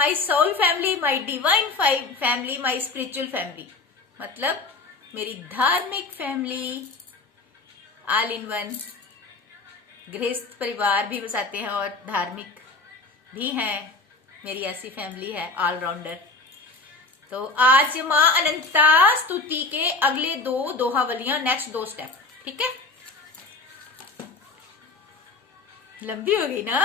My soul family, my divine family, my spiritual family, मतलब मेरी धार्मिक फैमिली, ऑल इन वन। गृहस्थ परिवार भी बसाते हैं और धार्मिक भी हैं, मेरी ऐसी फैमिली है ऑलराउंडर। तो आज माँ अनंता स्तुति के अगले दो दोहावलियां, नेक्स्ट 2 स्टेप, ठीक है। लंबी हो गई ना,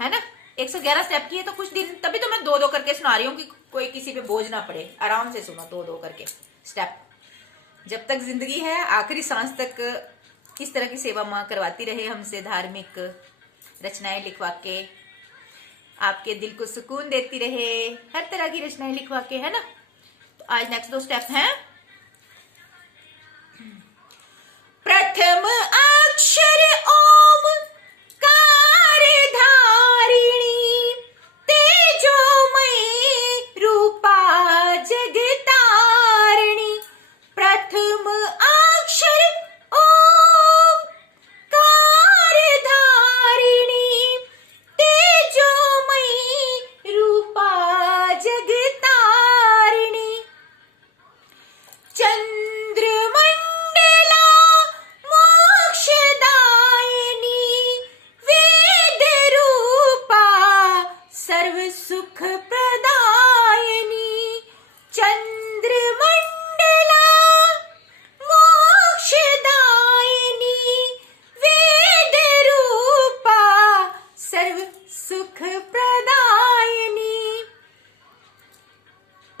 है ना। 111 स्टेप की है तो कुछ दिन, तभी तो मैं 2-2 करके सुना रही हूँ कि कोई किसी पे बोझ ना पड़े। आराम से सुनो 2-2 करके स्टेप, जब तक जिंदगी है, आखिरी सांस तक इस तरह की सेवा माँ करवाती रहे हमसे, धार्मिक रचनाएं लिखवा के, आपके दिल को सुकून देती रहे, हर तरह की रचनाएं लिखवा के, है ना। तो आज नेक्स्ट 2 स्टेप हैं। प्रथम अक्षर ओम कारधारिणी, तेजोमयी रूपा जगतारिणी। प्रथम अक्षर ओम कारधारिणी, तेजोमयी रूपा जगतारिणी। चंद्रमंडला मोक्षदायिनी, वेद रूपा सर्व सुख प्रदायिनी। चंद्रमंडला मोक्षदायिनी, वेद रूपा सर्व सुख प्रदायिनी।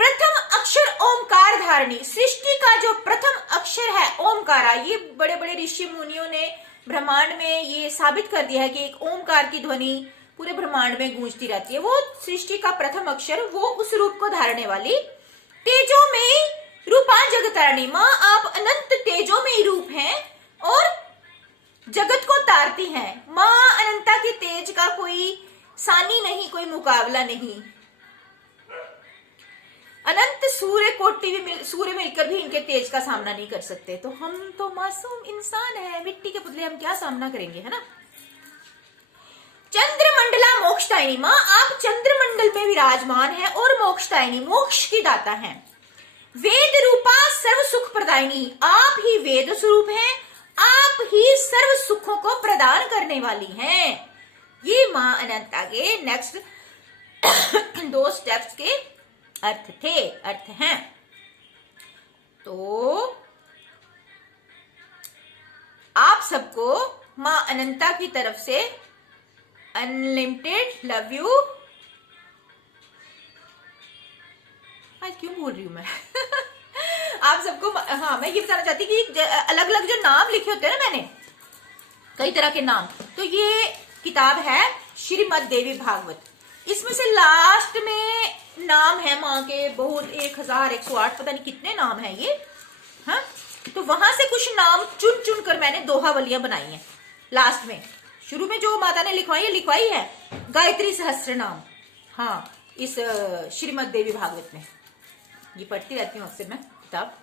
प्रथम अक्षर ओमकार धारणी, सृष्टि का जो प्रथम अक्षर है ओमकारा। ये बड़े बड़े ऋषि मुनियों ने ब्रह्मांड में ये साबित कर दिया है कि एक ओमकार की ध्वनि पूरे ब्रह्मांड में गूंजती रहती है। वो सृष्टि का प्रथम अक्षर, वो उस रूप को धारने वाली। तेजो में रूपा जगतारिणी, माँ आप अनंत तेजो में रूप हैं और जगत को तारती हैं। माँ अनंता के तेज का कोई सानी नहीं, कोई मुकाबला नहीं। अनंत सूर्य कोटि भी सूर्य मिलकर भी इनके तेज का सामना नहीं कर सकते। तो हम तो मासूम इंसान है, मिट्टी के पुतले, हम क्या सामना करेंगे, है ना। चंद्रमंडला मोक्षदायिनी, माँ आप चंद्रमंडल में विराजमान है और मोक्षदायिनी, मोक्ष की दाता हैं। वेद रूपा सर्व सुख प्रदायिनी, आप ही वेद स्वरूप हैं, आप ही सर्व सुखों को प्रदान करने वाली हैं। ये माँ अनंता के नेक्स्ट 2 स्टेप्स के अर्थ हैं। तो आप सबको माँ अनंता की तरफ से अनलिमिटेड लव यू। आज क्यों बोल रही हूं मैं आप सबको, हाँ मैं ये बताना चाहती कि अलग अलग जो नाम लिखे होते हैं ना, मैंने कई तरह के नाम, तो ये किताब है श्रीमद् देवी भागवत। इसमें से लास्ट में नाम है माँ के बहुत 1108, पता नहीं कितने नाम है ये, हाँ। तो वहां से कुछ नाम चुन चुन कर मैंने दोहावलियां बनाई हैं लास्ट में। शुरू में जो माता ने लिखवाई है गायत्री सहस्त्र नाम, हाँ, इस श्रीमद् देवी भागवत में। ये पढ़ती रहती हूँ अक्सर मैं किताब,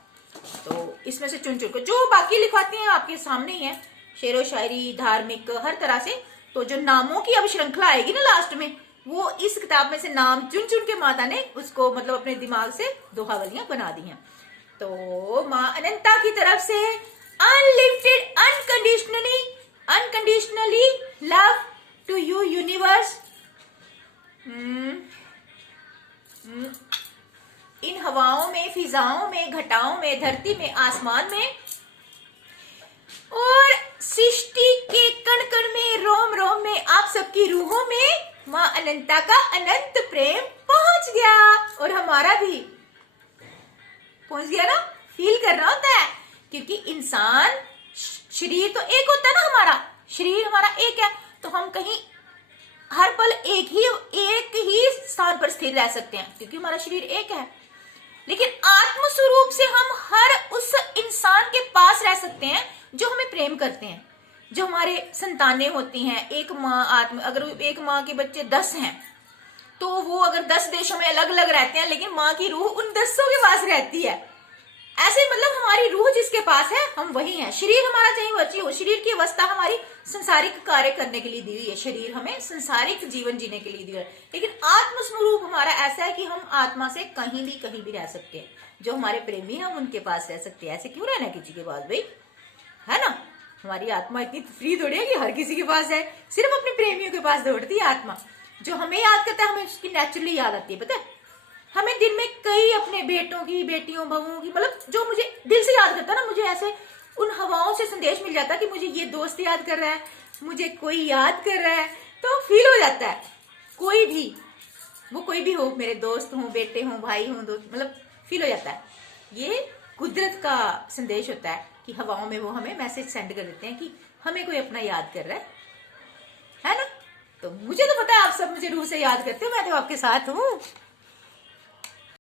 तो इसमें से चुन चुन कर जो बाकी लिखवाती हैं आपके सामने ही है, शेरो शायरी, धार्मिक, हर तरह से। तो जो नामों की अब श्रृंखला आएगी ना लास्ट में, वो इस किताब में से नाम चुन चुन के माता ने उसको मतलब अपने दिमाग से दोहावलियां बना दी हैं। तो माँ अनंता की तरफ से unlimited, unconditionally love to you universe. इन हवाओं में, फिजाओं में, घटाओं में, धरती में, आसमान में और सृष्टि के कण कण में, रोम रोम में, आप सबकी रूहों में माँ अनंता का अनंत प्रेम पहुंच गया। और हमारा भी पहुंच गया ना, फील करना होता है, क्योंकि इंसान शरीर तो एक होता है ना, हमारा शरीर हमारा एक है, तो हम कहीं हर पल एक ही स्थान पर स्थिर रह सकते हैं क्योंकि हमारा शरीर एक है। लेकिन आत्म स्वरूप से हम हर उस इंसान के पास रह सकते हैं जो हमें प्रेम करते हैं, जो हमारे संतानें होती हैं। एक माँ अगर एक माँ के बच्चे 10 हैं तो वो अगर 10 देशों में अलग अलग रहते हैं, लेकिन माँ की रूह उन 10 के पास रहती है। ऐसे मतलब हमारी रूह जिसके पास है हम वही हैं। शरीर हमारा चाहे वो हो, शरीर की अवस्था हमारी संसारिक कार्य करने के लिए दी हुई है, शरीर हमें संसारिक जीवन जीने के लिए दी हुई है, लेकिन आत्म स्वरूप हमारा ऐसा है कि हम आत्मा से कहीं भी रह सकते हैं। जो हमारे प्रेमी हैं हम उनके पास रह सकते हैं। ऐसे क्यों रहना किसी के पास भाई, है ना। हमारी आत्मा इतनी फ्री थोड़ी है कि हर किसी के पास है, सिर्फ अपने प्रेमियों के पास दौड़ती है आत्मा। जो हमें याद करता है हमें उसकी नेचुरली याद आती है, पता है। हमें दिन में कई अपने बेटों की, बेटियों, बहुओं की, मतलब जो मुझे दिल से याद करता है ना, मुझे ऐसे उन हवाओं से संदेश मिल जाता है कि मुझे ये दोस्त याद कर रहा है, मुझे कोई याद कर रहा है, तो फील हो जाता है। कोई भी, वो कोई भी हो, मेरे दोस्त हो, बेटे हो, भाई हो, दोस्त, मतलब फील हो जाता है। ये कुदरत का संदेश होता है कि हवाओं में वो हमें मैसेज सेंड कर देते हैं कि हमें कोई अपना याद कर रहा है ना। तो मुझे तो पता है आप सब मुझे रूह से याद करते हो, मैं तो आपके साथ हूँ।